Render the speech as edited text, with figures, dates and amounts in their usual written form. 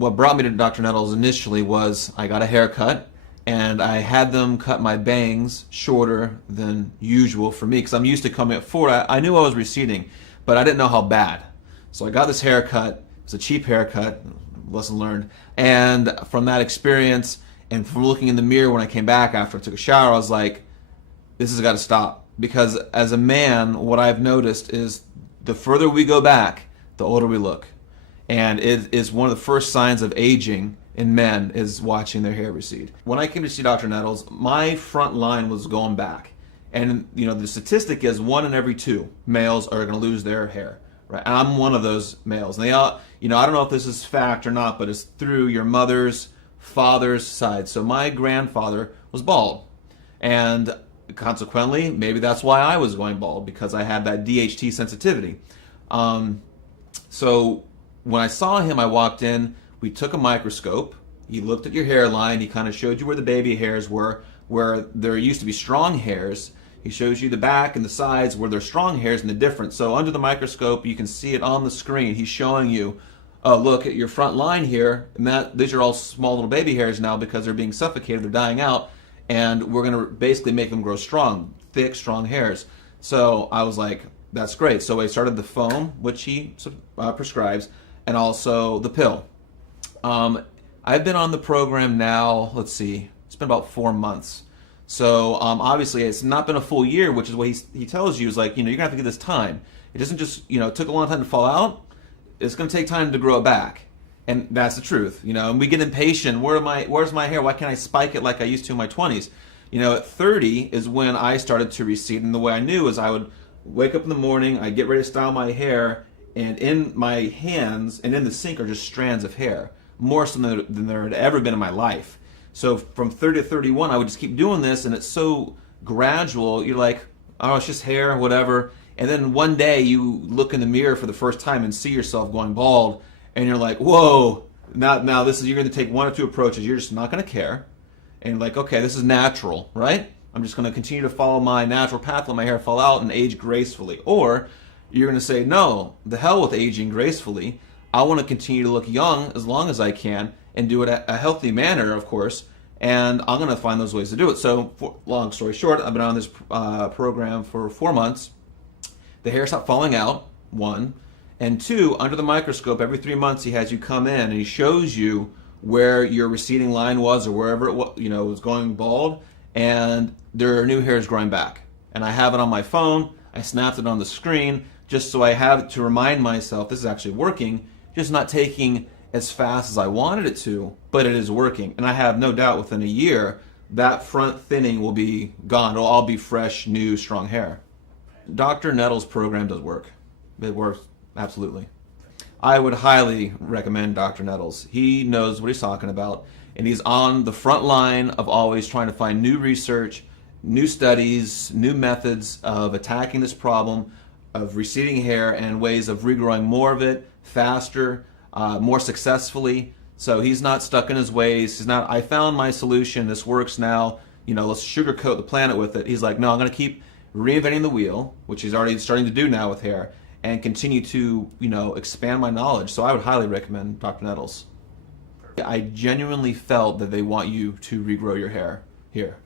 what brought me to Dr. Nettles initially was I got a haircut, and I had them cut my bangs shorter than usual for me because I'm used to coming up forward. I knew I was receding, but I didn't know how bad. So I got this haircut. It's a cheap haircut, lesson learned. And from that experience and from looking in the mirror when I came back after I took a shower, I was like, this has got to stop. Because as a man, what I've noticed is the further we go back, the older we look. And it is one of the first signs of aging in men is watching their hair recede. When I came to see Dr. Nettles, my front line was going back. And the statistic is 1 in every 2 males are going to lose their hair. Right? And I'm one of those males. And they all, I don't know if this is fact or not, but it's through your mother's father's side. So my grandfather was bald. And consequently, maybe that's why I was going bald, because I had that DHT sensitivity. So when I saw him, I walked in, we took a microscope, he looked at your hairline, he kind of showed you where the baby hairs were, where there used to be strong hairs. He shows you the back and the sides where there's strong hairs and the difference. So under the microscope, you can see it on the screen. He's showing you, oh, look at your front line here, and these are all small little baby hairs now because they're being suffocated, they're dying out, and we're going to basically make them grow strong, thick, strong hairs. So I was like, that's great. So I started the foam, which he prescribes, and also the pill. I've been on the program now, let's see, it's been about 4 months. So obviously it's not been a full year, which is what he tells you is like, you're going to have to give this time. It doesn't just, it took a long time to fall out. It's going to take time to grow it back. And that's the truth, and we get impatient. Where's my hair? Why can't I spike it like I used to in my 20s? At 30 is when I started to recede. And the way I knew is I would wake up in the morning, I'd get ready to style my hair, and in my hands and in the sink are just strands of hair, more so than there had ever been in my life. So from 30 to 31, I would just keep doing this, and it's so gradual. You're like, oh, it's just hair, whatever. And then one day you look in the mirror for the first time and see yourself going bald, and you're like, whoa, now this is, you're going to take 1 or 2 approaches. You're just not going to care. And you're like, okay, this is natural, right? I'm just going to continue to follow my natural path, let my hair fall out and age gracefully. Or you're going to say, no, the hell with aging gracefully. I want to continue to look young as long as I can and do it a healthy manner, of course, and I'm going to find those ways to do it. So, long story short, I've been on this program for 4 months. The hair stopped falling out, 1. And 2, under the microscope, every 3 months he has you come in and he shows you where your receding line was or wherever it was going bald, and there are new hairs growing back. And I have it on my phone. I snapped it on the screen just so I have it to remind myself this is actually working, just not taking as fast as I wanted it to, but it is working. And I have no doubt within a year, that front thinning will be gone. It'll all be fresh, new, strong hair. Dr. Nettles' program does work. It works, absolutely. I would highly recommend Dr. Nettles. He knows what he's talking about, and he's on the front line of always trying to find new research, new studies, new methods of attacking this problem of receding hair and ways of regrowing more of it, faster, more successfully. So he's not stuck in his ways. He's not, I found my solution, this works now, let's sugarcoat the planet with it. He's like, no, I'm going to keep reinventing the wheel, which he's already starting to do now with hair, and continue to, expand my knowledge. So I would highly recommend Dr. Nettles. I genuinely felt that they want you to regrow your hair here.